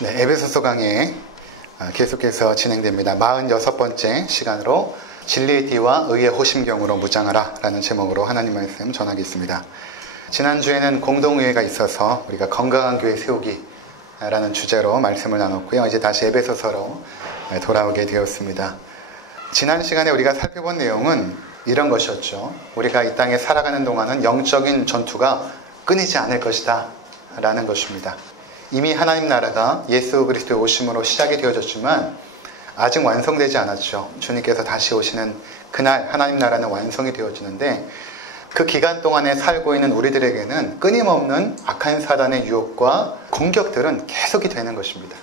네, 에베소서 강의 계속해서 진행됩니다. 46번째 시간으로 진리의 띠와 의의 호심경으로 무장하라 라는 제목으로 하나님 말씀 전하겠습니다. 지난주에는 공동의회가 있어서 우리가 건강한 교회 세우기 라는 주제로 말씀을 나눴고요. 이제 다시 에베소서로 돌아오게 되었습니다. 지난 시간에 우리가 살펴본 내용은 이런 것이었죠. 우리가 이 땅에 살아가는 동안은 영적인 전투가 끊이지 않을 것이다 라는 것입니다. 이미 하나님 나라가 예수 그리스도의 오심으로 시작이 되어졌지만 아직 완성되지 않았죠. 주님께서 다시 오시는 그날 하나님 나라는 완성이 되어지는데 그 기간 동안에 살고 있는 우리들에게는 끊임없는 악한 사단의 유혹과 공격들은 계속이 되는 것입니다.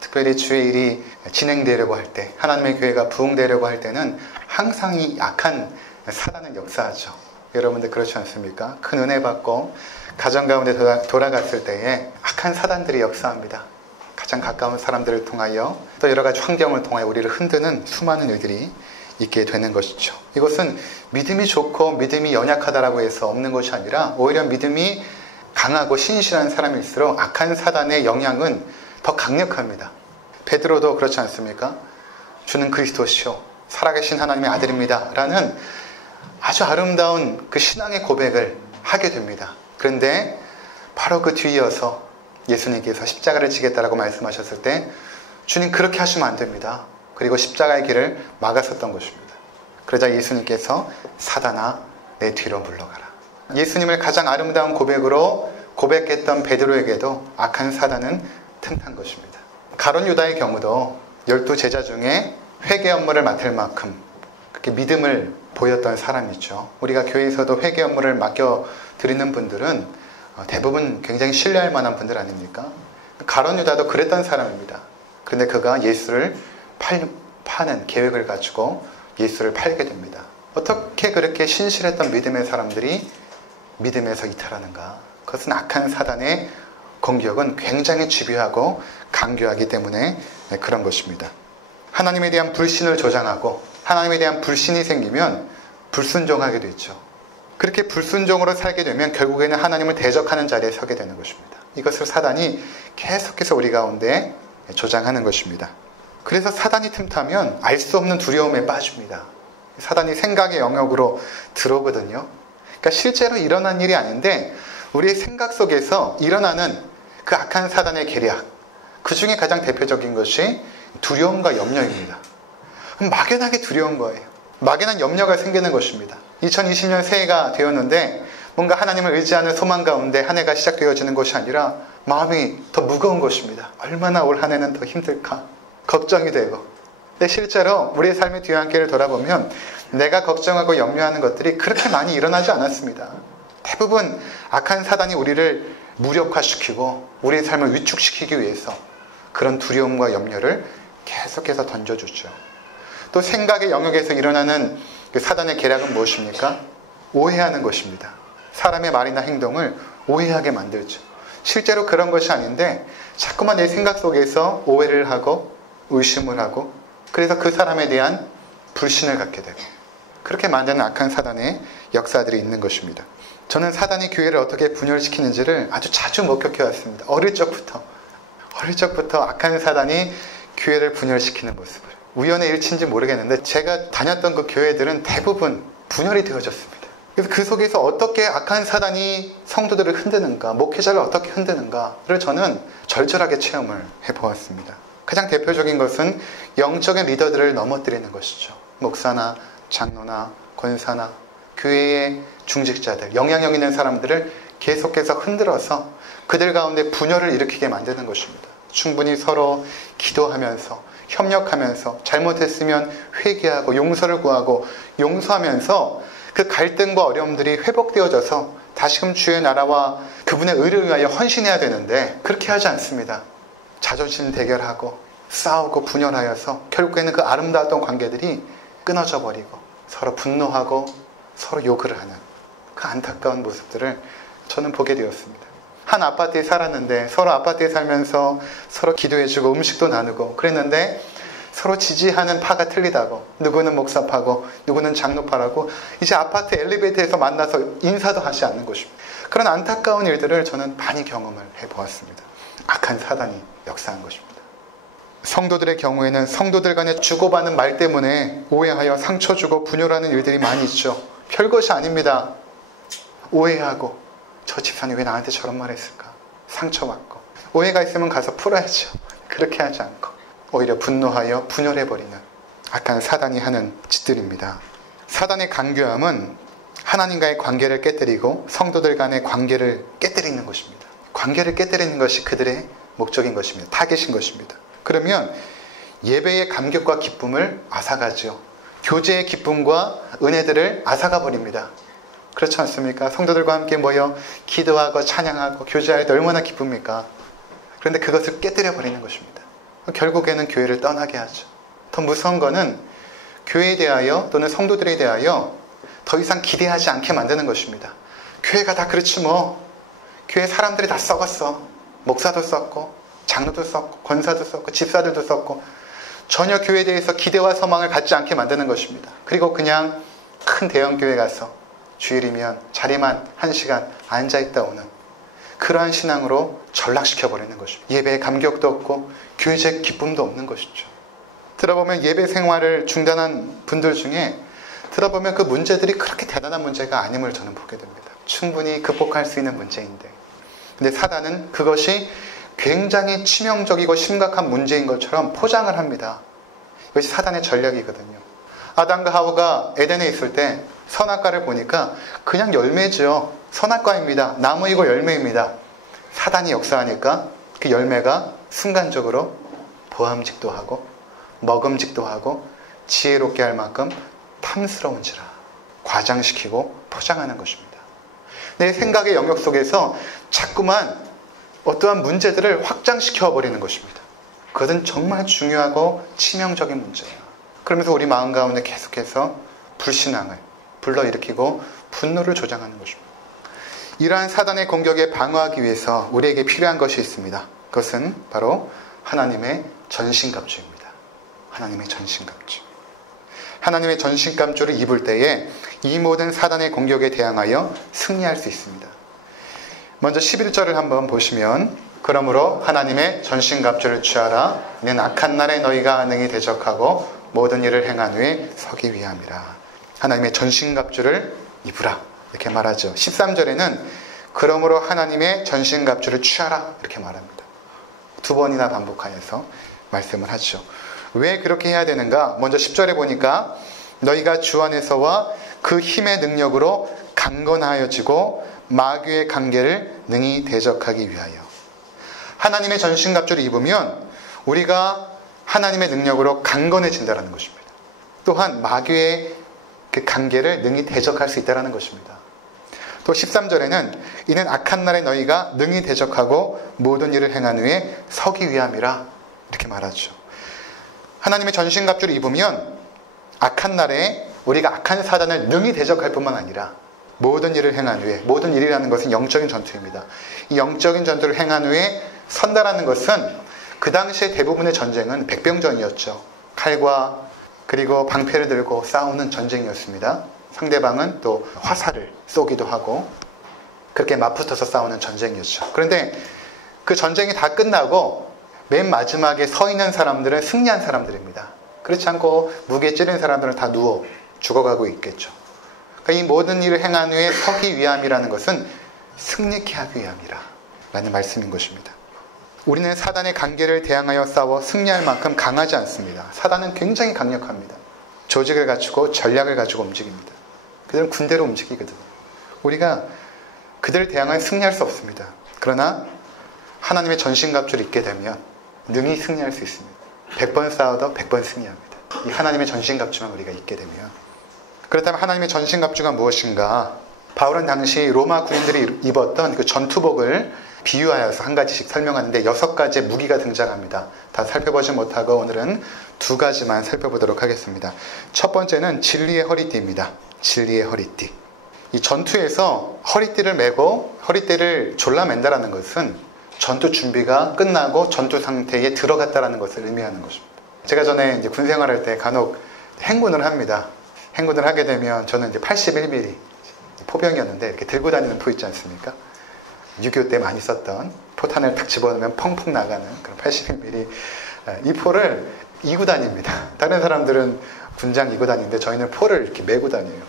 특별히 주의 일이 진행되려고 할 때, 하나님의 교회가 부흥되려고 할 때는 항상 이 악한 사단은 역사하죠. 여러분들 그렇지 않습니까? 큰 은혜 받고 가정 가운데 돌아갔을 때에 악한 사단들이 역사합니다. 가장 가까운 사람들을 통하여 또 여러 가지 환경을 통하여 우리를 흔드는 수많은 일들이 있게 되는 것이죠. 이것은 믿음이 좋고 믿음이 연약하다라고 해서 없는 것이 아니라 오히려 믿음이 강하고 신실한 사람일수록 악한 사단의 영향은 더 강력합니다. 베드로도 그렇지 않습니까? 주는 그리스도시요 살아계신 하나님의 아들입니다 라는 아주 아름다운 그 신앙의 고백을 하게 됩니다. 그런데 바로 그 뒤이어서 예수님께서 십자가를 지겠다라고 말씀하셨을 때 주님 그렇게 하시면 안 됩니다. 그리고 십자가의 길을 막았었던 것입니다. 그러자 예수님께서 사단아 내 뒤로 물러가라. 예수님을 가장 아름다운 고백으로 고백했던 베드로에게도 악한 사단은 틈탄 것입니다. 가룟 유다의 경우도 12제자 중에 회개 업무를 맡을 만큼 그렇게 믿음을 보였던 사람이죠. 우리가 교회에서도 회개 업무를 맡겨드리는 분들은 대부분 굉장히 신뢰할 만한 분들 아닙니까? 가룟 유다도 그랬던 사람입니다. 그런데 그가 예수를 파는 계획을 가지고 예수를 팔게 됩니다. 어떻게 그렇게 신실했던 믿음의 사람들이 믿음에서 이탈하는가? 그것은 악한 사단의 공격은 굉장히 집요하고 강교하기 때문에 그런 것입니다. 하나님에 대한 불신을 조장하고 하나님에 대한 불신이 생기면 불순종하게 되죠. 그렇게 불순종으로 살게 되면 결국에는 하나님을 대적하는 자리에 서게 되는 것입니다. 이것을 사단이 계속해서 우리 가운데 조장하는 것입니다. 그래서 사단이 틈타면 알 수 없는 두려움에 빠집니다. 사단이 생각의 영역으로 들어오거든요. 그러니까 실제로 일어난 일이 아닌데 우리의 생각 속에서 일어나는 그 악한 사단의 계략, 그 중에 가장 대표적인 것이 두려움과 염려입니다. 막연하게 두려운 거예요. 막연한 염려가 생기는 것입니다. 2020년 새해가 되었는데 뭔가 하나님을 의지하는 소망 가운데 한 해가 시작되어지는 것이 아니라 마음이 더 무거운 것입니다. 얼마나 올 한 해는 더 힘들까? 걱정이 되고. 근데 실제로 우리의 삶의 뒤안길을 돌아보면 내가 걱정하고 염려하는 것들이 그렇게 많이 일어나지 않았습니다. 대부분 악한 사단이 우리를 무력화시키고 우리의 삶을 위축시키기 위해서 그런 두려움과 염려를 계속해서 던져주죠. 또 생각의 영역에서 일어나는 그 사단의 계략은 무엇입니까? 오해하는 것입니다. 사람의 말이나 행동을 오해하게 만들죠. 실제로 그런 것이 아닌데 자꾸만 내 생각 속에서 오해를 하고 의심을 하고 그래서 그 사람에 대한 불신을 갖게 되고 그렇게 만드는 악한 사단의 역사들이 있는 것입니다. 저는 사단이 교회를 어떻게 분열시키는지를 아주 자주 목격해 왔습니다. 어릴 적부터 악한 사단이 교회를 분열시키는 모습을. 우연의 일치인지 모르겠는데 제가 다녔던 그 교회들은 대부분 분열이 되어졌습니다. 그래서 그 속에서 어떻게 악한 사단이 성도들을 흔드는가, 목회자를 어떻게 흔드는가를 저는 절절하게 체험을 해보았습니다. 가장 대표적인 것은 영적인 리더들을 넘어뜨리는 것이죠. 목사나 장로나 권사나 교회의 중직자들, 영향력 있는 사람들을 계속해서 흔들어서 그들 가운데 분열을 일으키게 만드는 것입니다. 충분히 서로 기도하면서 협력하면서 잘못했으면 회개하고 용서를 구하고 용서하면서 그 갈등과 어려움들이 회복되어져서 다시금 주의 나라와 그분의 의를 위하여 헌신해야 되는데 그렇게 하지 않습니다. 자존심 대결하고 싸우고 분열하여서 결국에는 그 아름다웠던 관계들이 끊어져 버리고 서로 분노하고 서로 욕을 하는 그 안타까운 모습들을 저는 보게 되었습니다. 한 아파트에 살았는데 서로 아파트에 살면서 서로 기도해주고 음식도 나누고 그랬는데 서로 지지하는 파가 틀리다고 누구는 목사파고 누구는 장로파라고 이제 아파트 엘리베이터에서 만나서 인사도 하지 않는 것입니다. 그런 안타까운 일들을 저는 많이 경험을 해보았습니다. 악한 사단이 역사 역사한 것입니다. 성도들의 경우에는 성도들 간에 주고받는 말 때문에 오해하여 상처 주고 분열하는 일들이 많이 있죠. 별것이 아닙니다. 오해하고 저 집사님 왜 나한테 저런 말 했을까? 상처받고 오해가 있으면 가서 풀어야죠. 그렇게 하지 않고 오히려 분노하여 분열해버리는 악한 사단이 하는 짓들입니다. 사단의 간교함은 하나님과의 관계를 깨뜨리고 성도들 간의 관계를 깨뜨리는 것입니다. 관계를 깨뜨리는 것이 그들의 목적인 것입니다. 타겟인 것입니다. 그러면 예배의 감격과 기쁨을 앗아가죠. 교제의 기쁨과 은혜들을 앗아가 버립니다. 그렇지 않습니까? 성도들과 함께 모여 기도하고 찬양하고 교제할 때 얼마나 기쁩니까? 그런데 그것을 깨뜨려 버리는 것입니다. 결국에는 교회를 떠나게 하죠. 더 무서운 거는 교회에 대하여 또는 성도들에 대하여 더 이상 기대하지 않게 만드는 것입니다. 교회가 다 그렇지 뭐. 교회 사람들이 다 썩었어. 목사도 썩고 장로도 썩고 권사도 썩고 집사들도 썩고 전혀 교회에 대해서 기대와 소망을 갖지 않게 만드는 것입니다. 그리고 그냥 큰 대형 교회 가서 주일이면 자리만 1시간 앉아있다 오는 그러한 신앙으로 전락시켜버리는 것입니다. 예배에 감격도 없고 교회적 기쁨도 없는 것이죠. 들어보면 예배 생활을 중단한 분들 중에 들어보면 그 문제들이 그렇게 대단한 문제가 아님을 저는 보게 됩니다. 충분히 극복할 수 있는 문제인데 근데 사단은 그것이 굉장히 치명적이고 심각한 문제인 것처럼 포장을 합니다. 이것이 사단의 전략이거든요. 아담과 하와가 에덴에 있을 때 선악과를 보니까 그냥 열매죠. 선악과입니다. 나무이고 열매입니다. 사단이 역사하니까 그 열매가 순간적으로 보암직도 하고 먹음직도 하고 지혜롭게 할 만큼 탐스러운지라 과장시키고 포장하는 것입니다. 내 생각의 영역 속에서 자꾸만 어떠한 문제들을 확장시켜버리는 것입니다. 그것은 정말 중요하고 치명적인 문제예요. 그러면서 우리 마음 가운데 계속해서 불신앙을 불러일으키고 분노를 조장하는 것입니다. 이러한 사단의 공격에 방어하기 위해서 우리에게 필요한 것이 있습니다. 그것은 바로 하나님의 전신갑주입니다. 하나님의 전신갑주. 하나님의 전신갑주를 입을 때에 이 모든 사단의 공격에 대항하여 승리할 수 있습니다. 먼저 11절을 한번 보시면 그러므로 하나님의 전신갑주를 취하라. 이는 악한 날에 너희가 능히 대적하고 모든 일을 행한 후에 서기 위함이라. 하나님의 전신갑주를 입으라 이렇게 말하죠. 13절에는 그러므로 하나님의 전신갑주를 취하라 이렇게 말합니다. 2번이나 반복하여서 말씀을 하죠. 왜 그렇게 해야 되는가? 먼저 10절에 보니까 너희가 주 안에서와 그 힘의 능력으로 강건하여지고 마귀의 관계를 능히 대적하기 위하여. 하나님의 전신갑주를 입으면 우리가 하나님의 능력으로 강건해진다는 것입니다. 또한 마귀의 그 관계를 능히 대적할 수 있다는 것입니다. 또 13절에는 이는 악한 날에 너희가 능히 대적하고 모든 일을 행한 후에 서기 위함이라 이렇게 말하죠. 하나님의 전신갑주를 입으면 악한 날에 우리가 악한 사단을 능히 대적할 뿐만 아니라 모든 일을 행한 후에, 모든 일이라는 것은 영적인 전투입니다. 이 영적인 전투를 행한 후에 선다라는 것은 그 당시에 대부분의 전쟁은 백병전이었죠. 칼과 그리고 방패를 들고 싸우는 전쟁이었습니다. 상대방은 또 화살을 쏘기도 하고 그렇게 맞붙어서 싸우는 전쟁이었죠. 그런데 그 전쟁이 다 끝나고 맨 마지막에 서 있는 사람들은 승리한 사람들입니다. 그렇지 않고 무게 찌른 사람들은 다 누워 죽어가고 있겠죠. 그러니까 이 모든 일을 행한 후에 서기 위함이라는 것은 승리케 하기 위함이라 라는 말씀인 것입니다. 우리는 사단의 관계를 대항하여 싸워 승리할 만큼 강하지 않습니다. 사단은 굉장히 강력합니다. 조직을 갖추고 전략을 가지고 움직입니다. 그들은 군대로 움직이거든요. 우리가 그들을 대항하여 승리할 수 없습니다. 그러나 하나님의 전신갑주를 입게 되면 능히 승리할 수 있습니다. 100번 싸워도 100번 승리합니다. 이 하나님의 전신갑주만 우리가 입게 되면. 그렇다면 하나님의 전신갑주가 무엇인가? 바울은 당시 로마 군인들이 입었던 그 전투복을 비유하여서 한 가지씩 설명하는데 6가지의 무기가 등장합니다. 다 살펴보지 못하고 오늘은 2가지만 살펴보도록 하겠습니다. 첫 번째는 진리의 허리띠입니다. 진리의 허리띠. 이 전투에서 허리띠를 메고 허리띠를 졸라맨다라는 것은 전투 준비가 끝나고 전투 상태에 들어갔다라는 것을 의미하는 것입니다. 제가 전에 이제 군 생활할 때 간혹 행군을 합니다. 행군을 하게 되면 저는 이제 81mm 포병이었는데 이렇게 들고 다니는 포 있지 않습니까? 6.25 때 많이 썼던 포탄을 탁 집어넣으면 펑펑 나가는 그런 81mm 이 포를 이고 다닙니다. 다른 사람들은 군장 이고 다니는데 저희는 포를 이렇게 메고 다녀요.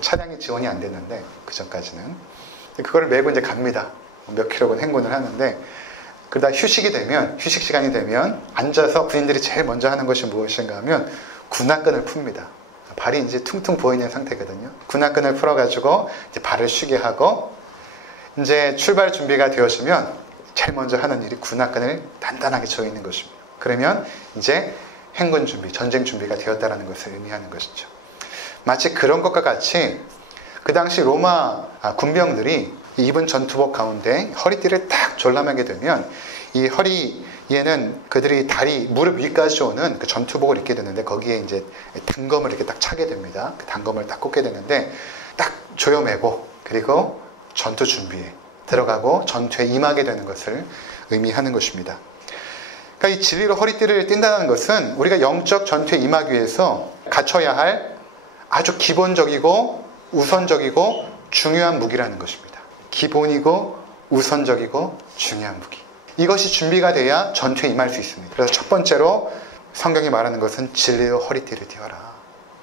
차량이 지원이 안 됐는데 그 전까지는 그거를 메고 이제 갑니다. 몇 킬로건 행군을 하는데 그러다 휴식 시간이 되면 앉아서 군인들이 제일 먼저 하는 것이 무엇인가 하면 군화끈을 풉니다. 발이 이제 퉁퉁 부어있는 상태거든요. 군화끈을 풀어가지고 이제 발을 쉬게 하고 이제 출발 준비가 되어지면 제일 먼저 하는 일이 군화끈을 단단하게 조이는 것입니다. 그러면 이제 행군 준비, 전쟁 준비가 되었다는 것을 의미하는 것이죠. 마치 그런 것과 같이 그 당시 로마 군병들이 입은 전투복 가운데 허리띠를 딱 졸라매게 되면 이 허리에는 그들이 다리, 무릎 위까지 오는 그 전투복을 입게 되는데 거기에 이제 단검을 이렇게 딱 차게 됩니다. 그 단검을 딱 꽂게 되는데 딱 조여매고 그리고 전투 준비에 들어가고 전투에 임하게 되는 것을 의미하는 것입니다. 그러니까 이 진리로 허리띠를 띈다는 것은 우리가 영적 전투에 임하기 위해서 갖춰야 할 아주 기본적이고 우선적이고 중요한 무기라는 것입니다. 기본이고 우선적이고 중요한 무기. 이것이 준비가 돼야 전투에 임할 수 있습니다. 그래서 첫 번째로 성경이 말하는 것은 진리로 허리띠를 띄어라.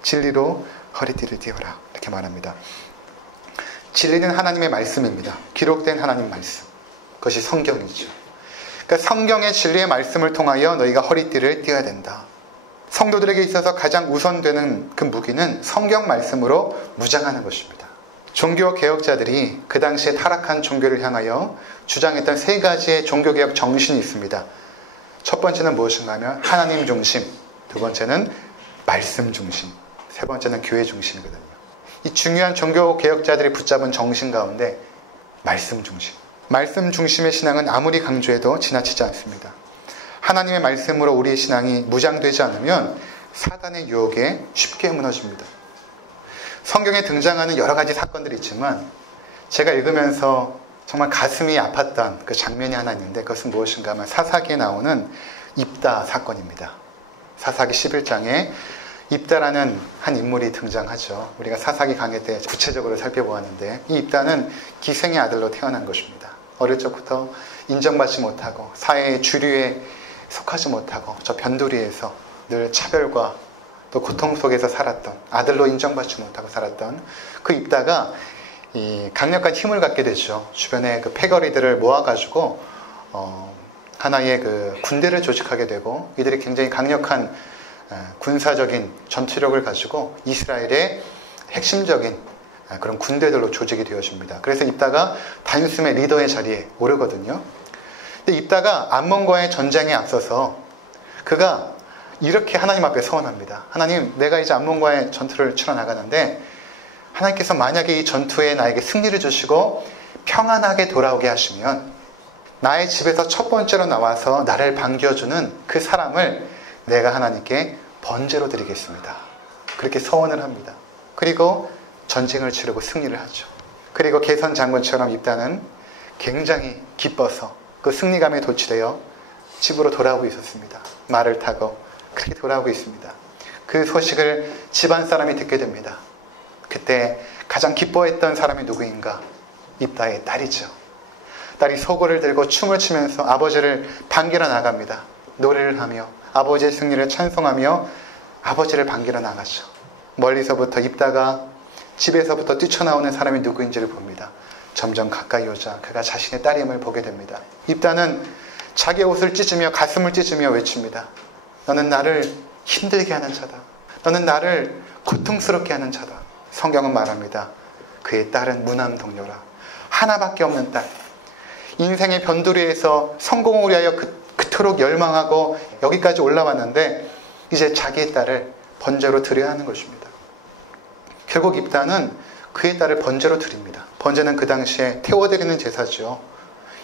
진리로 허리띠를 띄어라. 이렇게 말합니다. 진리는 하나님의 말씀입니다. 기록된 하나님 말씀. 그것이 성경이죠. 그러니까 성경의 진리의 말씀을 통하여 너희가 허리띠를 띄어야 된다. 성도들에게 있어서 가장 우선되는 그 무기는 성경 말씀으로 무장하는 것입니다. 종교 개혁자들이 그 당시에 타락한 종교를 향하여 주장했던 세 가지의 종교개혁 정신이 있습니다. 첫 번째는 무엇인가 하면 하나님 중심, 두 번째는 말씀 중심, 세 번째는 교회 중심이거든요. 이 중요한 종교개혁자들이 붙잡은 정신 가운데 말씀 중심. 말씀 중심의 신앙은 아무리 강조해도 지나치지 않습니다. 하나님의 말씀으로 우리의 신앙이 무장되지 않으면 사단의 유혹에 쉽게 무너집니다. 성경에 등장하는 여러 가지 사건들이 있지만 제가 읽으면서 정말 가슴이 아팠던 그 장면이 하나 있는데 그것은 무엇인가 하면 사사기에 나오는 입다 사건입니다. 사사기 11장에 입다라는 한 인물이 등장하죠. 우리가 사사기 강의 때 구체적으로 살펴보았는데 이 입다는 기생의 아들로 태어난 것입니다. 어릴 적부터 인정받지 못하고 사회의 주류에 속하지 못하고 저 변두리에서 늘 차별과 또 고통 속에서 살았던, 아들로 인정받지 못하고 살았던 그 입다가 이 강력한 힘을 갖게 되죠. 주변에 그 패거리들을 모아가지고 하나의 그 군대를 조직하게 되고 이들이 굉장히 강력한 군사적인 전투력을 가지고 이스라엘의 핵심적인 그런 군대들로 조직이 되어집니다. 그래서 입다가 단숨에 리더의 자리에 오르거든요. 근데 입다가 암몬과의 전쟁에 앞서서 그가 이렇게 하나님 앞에 서원합니다. 하나님, 내가 이제 암몬과의 전투를 치러 나가는데 하나님께서 만약에 이 전투에 나에게 승리를 주시고 평안하게 돌아오게 하시면 나의 집에서 첫 번째로 나와서 나를 반겨주는 그 사람을 내가 하나님께 번제로 드리겠습니다. 그렇게 서원을 합니다. 그리고 전쟁을 치르고 승리를 하죠. 그리고 개선 장군처럼 입다는 굉장히 기뻐서 그 승리감에 도취되어 집으로 돌아오고 있었습니다. 말을 타고 그렇게 돌아오고 있습니다. 그 소식을 집안 사람이 듣게 됩니다. 그때 가장 기뻐했던 사람이 누구인가? 입다의 딸이죠. 딸이 소고를 들고 춤을 추면서 아버지를 반기러 나갑니다. 노래를 하며 아버지의 승리를 찬송하며 아버지를 반기러 나가죠. 멀리서부터 입다가 집에서부터 뛰쳐나오는 사람이 누구인지를 봅니다. 점점 가까이 오자 그가 자신의 딸임을 보게 됩니다. 입다는 자기 옷을 찢으며 가슴을 찢으며 외칩니다. 너는 나를 힘들게 하는 자다. 너는 나를 고통스럽게 하는 자다. 성경은 말합니다. 그의 딸은 무남동료라. 하나밖에 없는 딸. 인생의 변두리에서 성공을 위하여 그토록 열망하고 여기까지 올라왔는데 이제 자기의 딸을 번제로 드려야 하는 것입니다. 결국 입다는 그의 딸을 번제로 드립니다. 번제는 그 당시에 태워드리는 제사죠.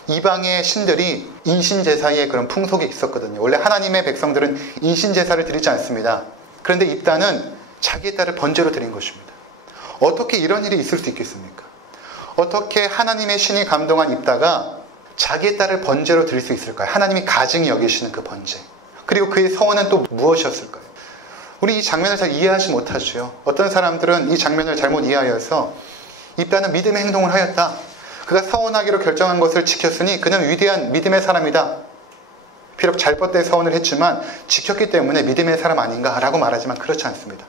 이방의 신들이 인신제사의 그런 풍속이 있었거든요. 원래 하나님의 백성들은 인신제사를 드리지 않습니다. 그런데 입다는 자기의 딸을 번제로 드린 것입니다. 어떻게 이런 일이 있을 수 있겠습니까? 어떻게 하나님의 신이 감동한 입다가 자기의 딸을 번제로 드릴 수 있을까요? 하나님이 가증히 여기시는 그 번제. 그리고 그의 서원은 또 무엇이었을까요? 우리 이 장면을 잘 이해하지 못하죠. 어떤 사람들은 이 장면을 잘못 이해하여서 입다는 믿음의 행동을 하였다. 그가 서원하기로 결정한 것을 지켰으니 그는 위대한 믿음의 사람이다. 비록 잘못된 서원을 했지만 지켰기 때문에 믿음의 사람 아닌가라고 말하지만 그렇지 않습니다.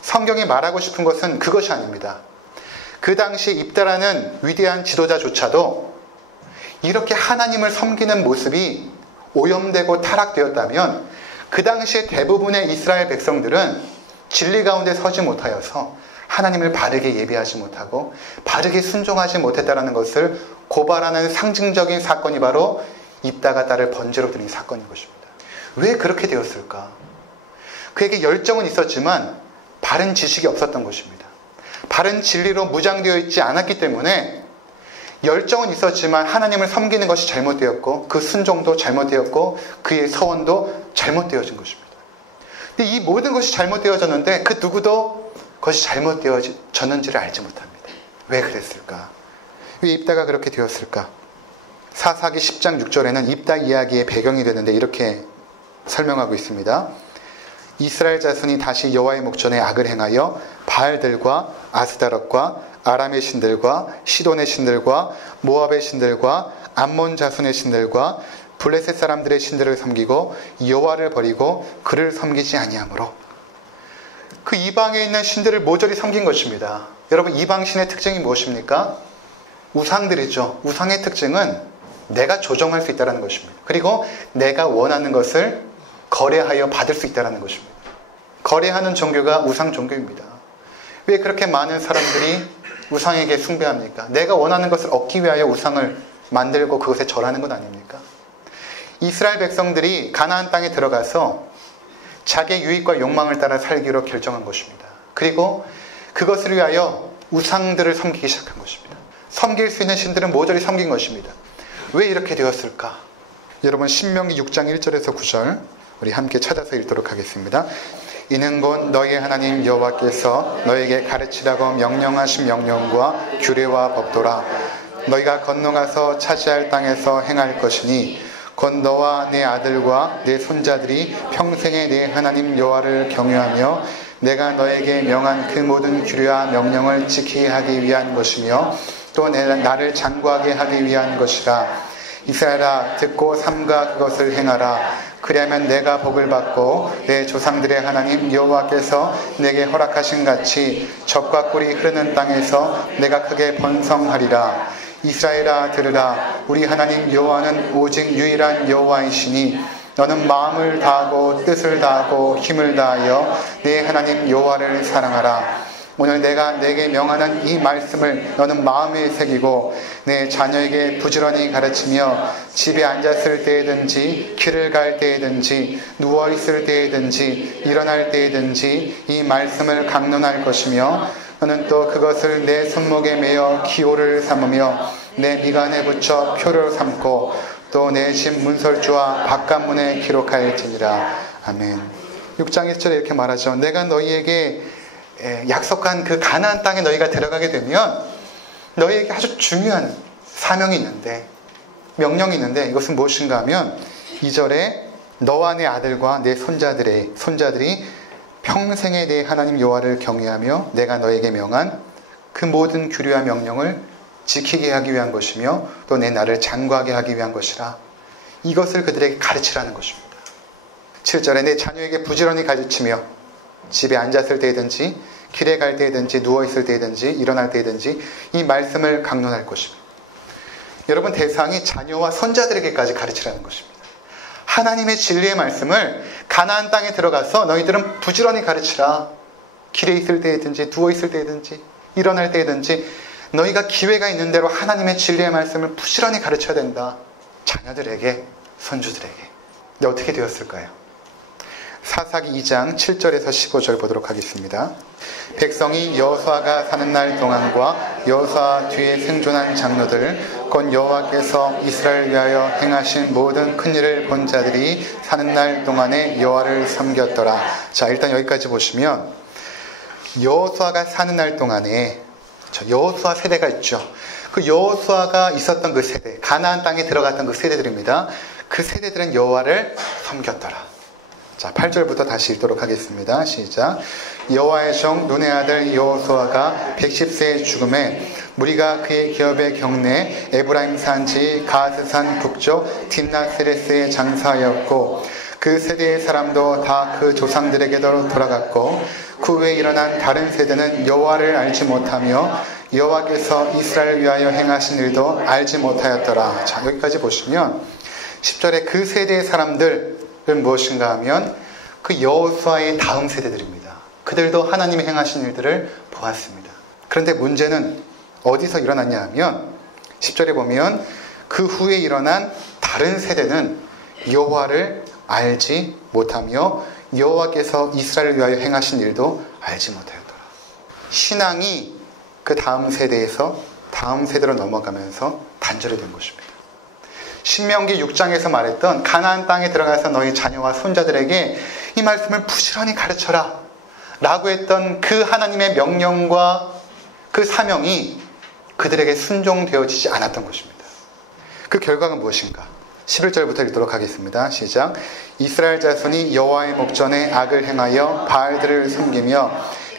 성경이 말하고 싶은 것은 그것이 아닙니다. 그 당시 입다라는 위대한 지도자조차도 이렇게 하나님을 섬기는 모습이 오염되고 타락되었다면 그 당시에 대부분의 이스라엘 백성들은 진리 가운데 서지 못하여서 하나님을 바르게 예배하지 못하고 바르게 순종하지 못했다는 것을 고발하는 상징적인 사건이 바로 입다가 딸을 번제로 드린 사건인 것입니다. 왜 그렇게 되었을까? 그에게 열정은 있었지만 바른 지식이 없었던 것입니다. 바른 진리로 무장되어 있지 않았기 때문에 열정은 있었지만 하나님을 섬기는 것이 잘못되었고 그 순종도 잘못되었고 그의 서원도 잘못되어진 것입니다. 근데 이 모든 것이 잘못되어졌는데 그 누구도 그것이 잘못되어졌는지를 알지 못합니다. 왜 그랬을까? 왜 입다가 그렇게 되었을까? 사사기 10장 6절에는 입다 이야기의 배경이 되는데 이렇게 설명하고 있습니다. 이스라엘 자손이 다시 여호와의 목전에 악을 행하여 바알들과 아스다롯과 아람의 신들과 시돈의 신들과 모압의 신들과 암몬 자손의 신들과 블레셋 사람들의 신들을 섬기고 여호와를 버리고 그를 섬기지 아니하므로 그 이방에 있는 신들을 모조리 섬긴 것입니다. 여러분 이방 신의 특징이 무엇입니까? 우상들이죠. 우상의 특징은 내가 조정할 수 있다는 것입니다. 그리고 내가 원하는 것을 거래하여 받을 수 있다는 것입니다. 거래하는 종교가 우상 종교입니다. 왜 그렇게 많은 사람들이 우상에게 숭배합니까? 내가 원하는 것을 얻기 위하여 우상을 만들고 그것에 절하는 것 아닙니까? 이스라엘 백성들이 가나안 땅에 들어가서 자기의 유익과 욕망을 따라 살기로 결정한 것입니다. 그리고 그것을 위하여 우상들을 섬기기 시작한 것입니다. 섬길 수 있는 신들은 모조리 섬긴 것입니다. 왜 이렇게 되었을까? 여러분 신명기 6장 1절에서 9절 우리 함께 찾아서 읽도록 하겠습니다. 이는 곧 너희의 하나님 여호와께서 너희에게 가르치라고 명령하신 명령과 규례와 법도라. 너희가 건너가서 차지할 땅에서 행할 것이니 곧 너와 내 아들과 내 손자들이 평생에 내 하나님 여호와를 경외하며 내가 너에게 명한 그 모든 규례와 명령을 지키게 하기 위한 것이며 또 나를 장구하게 하기 위한 것이라. 이스라엘아 듣고 삼가 그것을 행하라. 그리하면 내가 복을 받고 내 조상들의 하나님 여호와께서 내게 허락하신 같이 젖과 꿀이 흐르는 땅에서 내가 크게 번성하리라. 이스라엘아 들으라. 우리 하나님 여호와는 오직 유일한 여호와이시니 너는 마음을 다하고 뜻을 다하고 힘을 다하여 내 하나님 여호와를 사랑하라. 오늘 내가 내게 명하는 이 말씀을 너는 마음에 새기고 내 자녀에게 부지런히 가르치며 집에 앉았을 때에든지 길을 갈 때에든지 누워있을 때에든지 일어날 때에든지 이 말씀을 강론할 것이며 너는 또 그것을 내 손목에 매어 기호를 삼으며 내 미간에 붙여 표를 삼고 또 내 집 문설주와 바깥문에 기록할지니라. 아멘. 6장 1절에 이렇게 말하죠. 내가 너희에게 약속한 그 가나안 땅에 너희가 들어가게 되면 너희에게 아주 중요한 사명이 있는데 명령이 있는데 이것은 무엇인가 하면 2절에 너와 내 아들과 내 손자들이 평생에 내 하나님 여호와를 경외하며 내가 너에게 명한 그 모든 규례와 명령을 지키게 하기 위한 것이며 또 내 나를 장구하게 하기 위한 것이라. 이것을 그들에게 가르치라는 것입니다. 7절에 내 자녀에게 부지런히 가르치며 집에 앉았을 때든지 길에 갈 때든지 누워있을 때든지 일어날 때든지 이 말씀을 강론할 것입니다. 여러분 대상이 자녀와 손자들에게까지 가르치라는 것입니다. 하나님의 진리의 말씀을 가나안 땅에 들어가서 너희들은 부지런히 가르치라. 길에 있을 때든지 누워있을 때든지 일어날 때든지 너희가 기회가 있는 대로 하나님의 진리의 말씀을 부지런히 가르쳐야 된다. 자녀들에게 손주들에게. 근데 어떻게 되었을까요? 사사기 2장 7절에서 15절 보도록 하겠습니다. 백성이 여호수아가 사는 날 동안과 여호수아 뒤에 생존한 장로들 곧 여호와께서 이스라엘 위하여 행하신 모든 큰 일을 본 자들이 사는 날 동안에 여호와를 섬겼더라. 자, 일단 여기까지 보시면 여호수아가 사는 날 동안에 여호수아 세대가 있죠. 그 여호수아가 있었던 그 세대, 가나안 땅에 들어갔던 그 세대들입니다. 그 세대들은 여호와를 섬겼더라. 자, 8절부터 다시 읽도록 하겠습니다. 시작. 여호와의 종 눈의 아들 여호수아가 110세에 죽음에 무리가 그의 기업의 경내 에브라임 산지 가스산 북쪽 딥나세레스에 장사하였고 그 세대의 사람도 다 그 조상들에게로 돌아갔고 그 후에 일어난 다른 세대는 여호와를 알지 못하며 여호와께서 이스라엘을 위하여 행하신 일도 알지 못하였더라. 자, 여기까지 보시면 10절에 그 세대의 사람들은 무엇인가 하면 그 여호수아의 다음 세대들입니다. 그들도 하나님이 행하신 일들을 보았습니다. 그런데 문제는 어디서 일어났냐 하면 10절에 보면 그 후에 일어난 다른 세대는 여호와를 알지 못하며 여호와께서 이스라엘을 위하여 행하신 일도 알지 못하였더라. 신앙이 그 다음 세대에서 다음 세대로 넘어가면서 단절이 된 것입니다. 신명기 6장에서 말했던 가나안 땅에 들어가서 너희 자녀와 손자들에게 이 말씀을 부지런히 가르쳐라 라고 했던 그 하나님의 명령과 그 사명이 그들에게 순종되어지지 않았던 것입니다. 그 결과가 무엇인가? 11절부터 읽도록 하겠습니다. 시작. 이스라엘 자손이 여호와의 목전에 악을 행하여 바알들을 섬기며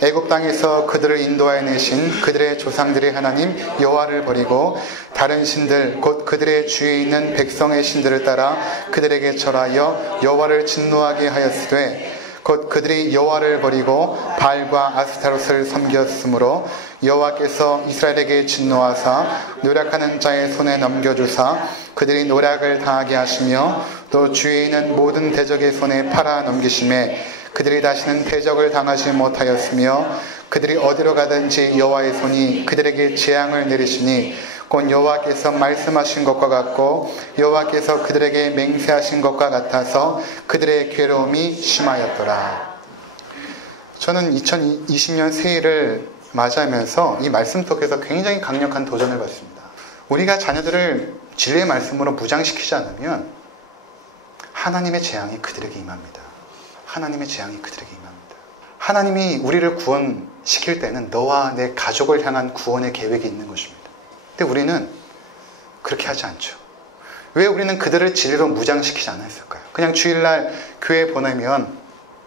애굽 땅에서 그들을 인도하여 내신 그들의 조상들의 하나님 여호와를 버리고 다른 신들 곧 그들의 주위에 있는 백성의 신들을 따라 그들에게 절하여 여호와를 진노하게 하였으되 곧 그들이 여호와를 버리고 바알과 아스타롯을 섬겼으므로 여호와께서 이스라엘에게 진노하사 노략하는 자의 손에 넘겨주사 그들이 노략을 당하게 하시며 또 주위에 있는 모든 대적의 손에 팔아 넘기심에 그들이 다시는 대적을 당하지 못하였으며 그들이 어디로 가든지 여호와의 손이 그들에게 재앙을 내리시니 곧 여호와께서 말씀하신 것과 같고 여호와께서 그들에게 맹세하신 것과 같아서 그들의 괴로움이 심하였더라. 저는 2020년 새해를 맞이하면서 이 말씀 속에서 굉장히 강력한 도전을 받습니다. 우리가 자녀들을 진리의 말씀으로 무장시키지 않으면 하나님의 재앙이 그들에게 임합니다. 하나님의 재앙이 그들에게 임합니다. 하나님이 우리를 구원시킬 때는 너와 내 가족을 향한 구원의 계획이 있는 것입니다. 근데 우리는 그렇게 하지 않죠. 왜 우리는 그들을 진리로 무장시키지 않았을까요? 그냥 주일날 교회 보내면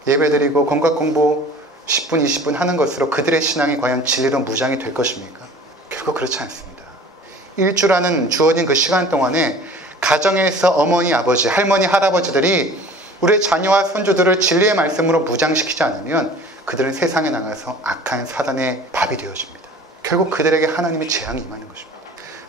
예배드리고 건강 공부 10분, 20분 하는 것으로 그들의 신앙이 과연 진리로 무장이 될 것입니까? 결국 그렇지 않습니다. 일주라는 주어진 그 시간 동안에 가정에서 어머니, 아버지, 할머니, 할아버지들이 우리의 자녀와 손주들을 진리의 말씀으로 무장시키지 않으면 그들은 세상에 나가서 악한 사단의 밥이 되어집니다. 결국 그들에게 하나님의 재앙이 임하는 것입니다.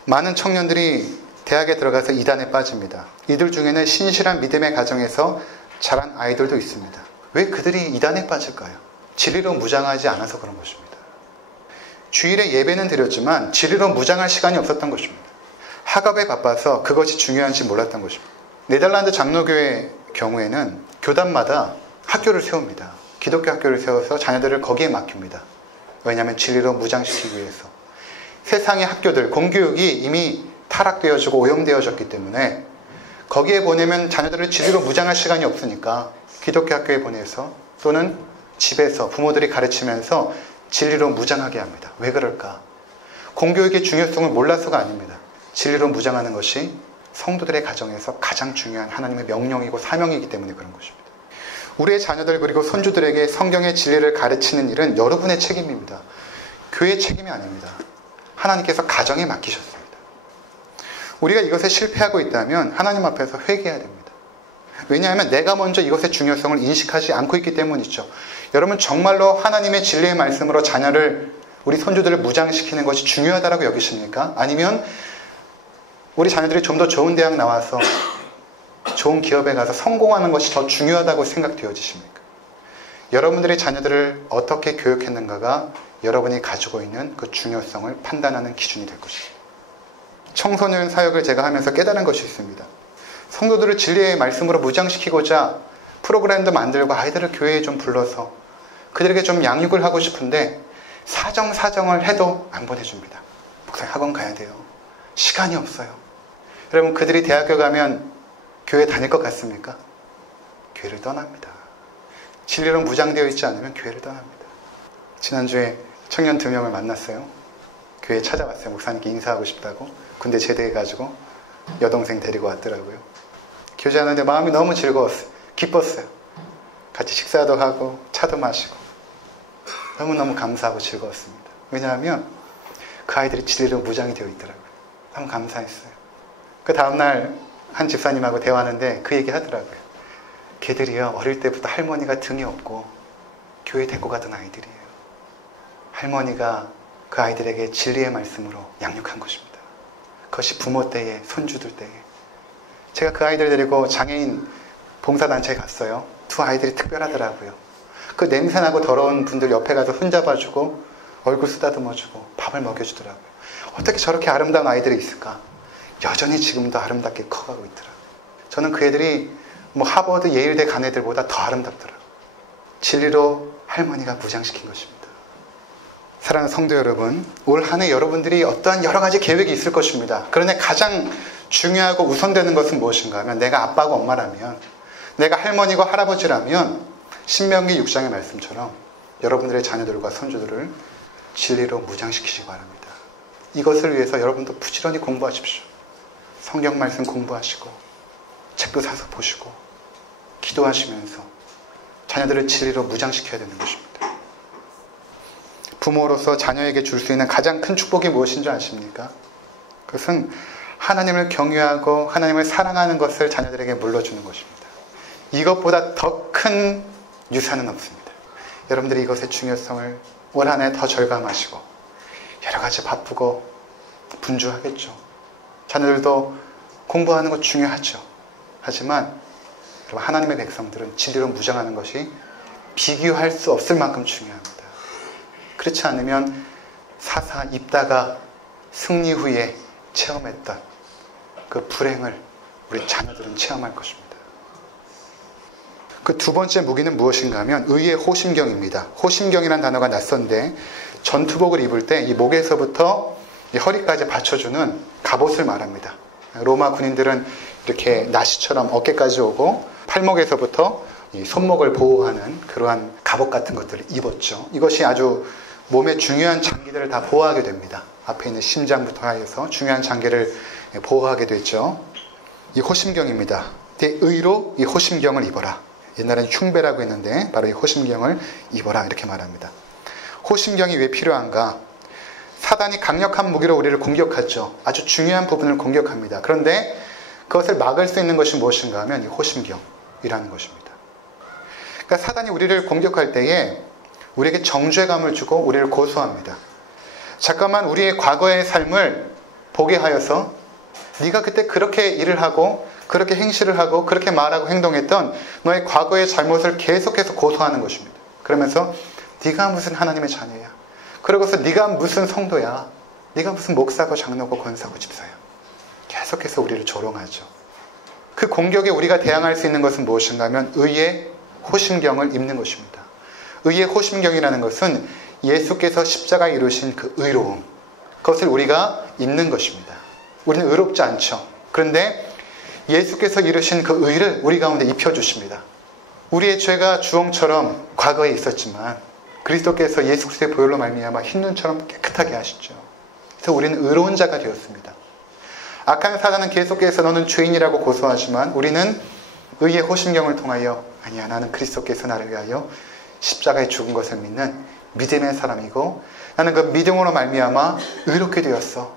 많은 청년들이 대학에 들어가서 이단에 빠집니다. 이들 중에는 신실한 믿음의 가정에서 자란 아이들도 있습니다. 왜 그들이 이단에 빠질까요? 진리로 무장하지 않아서 그런 것입니다. 주일에 예배는 드렸지만 진리로 무장할 시간이 없었던 것입니다. 학업에 바빠서 그것이 중요한지 몰랐던 것입니다. 네덜란드 장로교회 경우에는 교단마다 학교를 세웁니다. 기독교 학교를 세워서 자녀들을 거기에 맡깁니다. 왜냐하면 진리로 무장시키기 위해서. 세상의 학교들, 공교육이 이미 타락되어지고 오염되어졌기 때문에 거기에 보내면 자녀들을 진리로 무장할 시간이 없으니까 기독교 학교에 보내서 또는 집에서 부모들이 가르치면서 진리로 무장하게 합니다. 왜 그럴까? 공교육의 중요성을 몰라서가 아닙니다. 진리로 무장하는 것이 성도들의 가정에서 가장 중요한 하나님의 명령이고 사명이기 때문에 그런 것입니다. 우리의 자녀들 그리고 손주들에게 성경의 진리를 가르치는 일은 여러분의 책임입니다. 교회의 책임이 아닙니다. 하나님께서 가정에 맡기셨습니다. 우리가 이것에 실패하고 있다면 하나님 앞에서 회개해야 됩니다. 왜냐하면 내가 먼저 이것의 중요성을 인식하지 않고 있기 때문이죠. 여러분 정말로 하나님의 진리의 말씀으로 자녀를 우리 손주들을 무장시키는 것이 중요하다고 여기십니까? 아니면 우리 자녀들이 좀 더 좋은 대학 나와서 좋은 기업에 가서 성공하는 것이 더 중요하다고 생각되어지십니까? 여러분들의 자녀들을 어떻게 교육했는가가 여러분이 가지고 있는 그 중요성을 판단하는 기준이 될 것입니다. 청소년 사역을 제가 하면서 깨달은 것이 있습니다. 성도들을 진리의 말씀으로 무장시키고자 프로그램도 만들고 아이들을 교회에 좀 불러서 그들에게 좀 양육을 하고 싶은데 사정을 해도 안 보내줍니다. 목사님 학원 가야 돼요. 시간이 없어요. 여러분 그들이 대학교 가면 교회 다닐 것 같습니까? 교회를 떠납니다. 진리로 무장되어 있지 않으면 교회를 떠납니다. 지난주에 청년 2명을 만났어요. 교회에 찾아왔어요. 목사님께 인사하고 싶다고. 군대 제대해가지고 여동생 데리고 왔더라고요. 교제하는데 마음이 너무 즐거웠어요. 기뻤어요. 같이 식사도 하고 차도 마시고 너무너무 감사하고 즐거웠습니다. 왜냐하면 그 아이들이 진리로 무장이 되어 있더라고요. 너무 감사했어요. 그 다음날 한 집사님하고 대화하는데 그 얘기 하더라고요. 걔들이요, 어릴 때부터 할머니가 등이 없고 교회 데리고 가던 아이들이에요. 할머니가 그 아이들에게 진리의 말씀으로 양육한 것입니다. 그것이 부모 때에, 손주들 때에. 제가 그 아이들 데리고 장애인 봉사단체에 갔어요. 두 아이들이 특별하더라고요. 그 냄새나고 더러운 분들 옆에 가서 손잡아주고 얼굴 쓰다듬어주고 밥을 먹여주더라고요. 어떻게 저렇게 아름다운 아이들이 있을까? 여전히 지금도 아름답게 커가고 있더라고요. 저는 그 애들이 하버드, 예일대 간 애들보다 더 아름답더라고요. 진리로 할머니가 무장시킨 것입니다. 사랑하는 성도 여러분, 올 한 해 여러분들이 어떠한 여러 가지 계획이 있을 것입니다. 그런데 가장 중요하고 우선되는 것은 무엇인가 하면, 내가 아빠고 엄마라면, 내가 할머니고 할아버지라면 신명기 6장의 말씀처럼 여러분들의 자녀들과 손주들을 진리로 무장시키시기 바랍니다. 이것을 위해서 여러분도 부지런히 공부하십시오. 성경 말씀 공부하시고 책도 사서 보시고 기도하시면서 자녀들을 진리로 무장시켜야 되는 것입니다. 부모로서 자녀에게 줄 수 있는 가장 큰 축복이 무엇인 줄 아십니까? 그것은 하나님을 경외하고 하나님을 사랑하는 것을 자녀들에게 물려주는 것입니다. 이것보다 더 큰 유산은 없습니다. 여러분들이 이것의 중요성을 올 한 해 더 절감하시고, 여러 가지 바쁘고 분주하겠죠. 자녀들도 공부하는 것 중요하죠. 하지만 여러분, 하나님의 백성들은 진리로 무장하는 것이 비교할 수 없을 만큼 중요합니다. 그렇지 않으면 사사 입다가 승리 후에 체험했던 그 불행을 우리 자녀들은 체험할 것입니다. 그 두 번째 무기는 무엇인가 하면 의의 호심경입니다. 호심경이라는 단어가 낯선데, 전투복을 입을 때 이 목에서부터 이 허리까지 받쳐주는 갑옷을 말합니다. 로마 군인들은 이렇게 나시처럼 어깨까지 오고 팔목에서부터 이 손목을 보호하는 그러한 갑옷 같은 것들을 입었죠. 이것이 아주 몸의 중요한 장기들을 다 보호하게 됩니다. 앞에 있는 심장부터 하여서 중요한 장기를 보호하게 되죠. 이 호심경입니다. 의로 이 호심경을 입어라. 옛날에는 흉배라고 했는데 바로 이 호심경을 입어라, 이렇게 말합니다. 호심경이 왜 필요한가? 사단이 강력한 무기로 우리를 공격하죠. 아주 중요한 부분을 공격합니다. 그런데 그것을 막을 수 있는 것이 무엇인가 하면 이 호심경이라는 것입니다. 그러니까 사단이 우리를 공격할 때에 우리에게 정죄감을 주고 우리를 고소합니다. 잠깐만 우리의 과거의 삶을 보게 하여서 네가 그때 그렇게 일을 하고 그렇게 행실을 하고 그렇게 말하고 행동했던 너의 과거의 잘못을 계속해서 고소하는 것입니다. 그러면서 네가 무슨 하나님의 자녀야, 그러고서 네가 무슨 성도야, 네가 무슨 목사고 장로고 권사고 집사야, 계속해서 우리를 조롱하죠. 그 공격에 우리가 대항할 수 있는 것은 무엇인가 하면 의의 호심경을 입는 것입니다. 의의 호심경이라는 것은 예수께서 십자가에 이루신 그 의로움, 그것을 우리가 입는 것입니다. 우리는 의롭지 않죠. 그런데 예수께서 이루신 그 의를 우리 가운데 입혀주십니다. 우리의 죄가 주홍처럼 과거에 있었지만 그리스도께서 예수 그리스도의 보혈로 말미암아 흰눈처럼 깨끗하게 하시죠. 그래서 우리는 의로운 자가 되었습니다. 악한 사단은 계속해서 너는 죄인이라고 고소하지만 우리는 의의 호심경을 통하여 아니야, 나는 그리스도께서 나를 위하여 십자가에 죽은 것을 믿는 믿음의 사람이고 나는 그 믿음으로 말미암아 의롭게 되었어.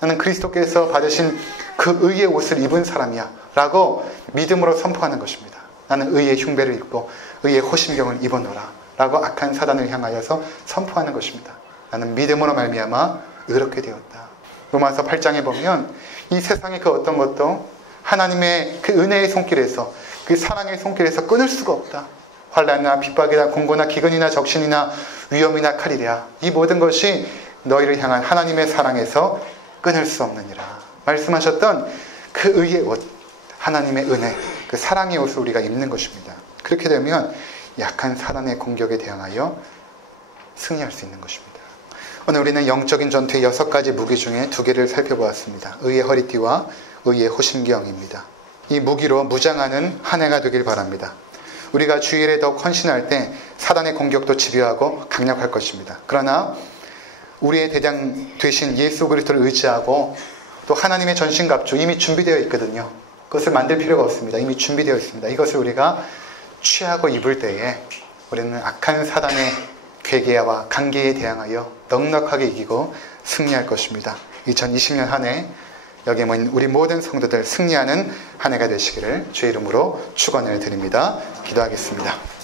나는 그리스도께서 받으신 그 의의 옷을 입은 사람이야 라고 믿음으로 선포하는 것입니다. 나는 의의 흉배를 입고 의의 호심경을 입어노라 라고 악한 사단을 향하여서 선포하는 것입니다. 나는 믿음으로 말미암아 의롭게 되었다. 로마서 8장에 보면 이 세상의 그 어떤 것도 하나님의 그 은혜의 손길에서, 그 사랑의 손길에서 끊을 수가 없다. 환난이나 핍박이나 공고나 기근이나 적신이나 위험이나 칼이랴, 이 모든 것이 너희를 향한 하나님의 사랑에서 끊을 수 없느니라 말씀하셨던 그 의의 옷, 하나님의 은혜, 그 사랑의 옷을 우리가 입는 것입니다. 그렇게 되면 약한 사단의 공격에 대항하여 승리할 수 있는 것입니다. 오늘 우리는 영적인 전투의 6가지 무기 중에 2개를 살펴보았습니다. 의의 허리띠와 의의 호심경입니다. 이 무기로 무장하는 한 해가 되길 바랍니다. 우리가 주일에 더욱 헌신할 때 사단의 공격도 집요하고 강력할 것입니다. 그러나 우리의 대장 되신 예수 그리스도를 의지하고 또 하나님의 전신갑주 이미 준비되어 있거든요. 그것을 만들 필요가 없습니다. 이미 준비되어 있습니다. 이것을 우리가 취하고 입을 때에 우리는 악한 사단의 괴계와 관계에 대항하여 넉넉하게 이기고 승리할 것입니다. 2020년 한 해 여기 모인 우리 모든 성도들 승리하는 한 해가 되시기를 주의 이름으로 축원을 드립니다. 기도하겠습니다.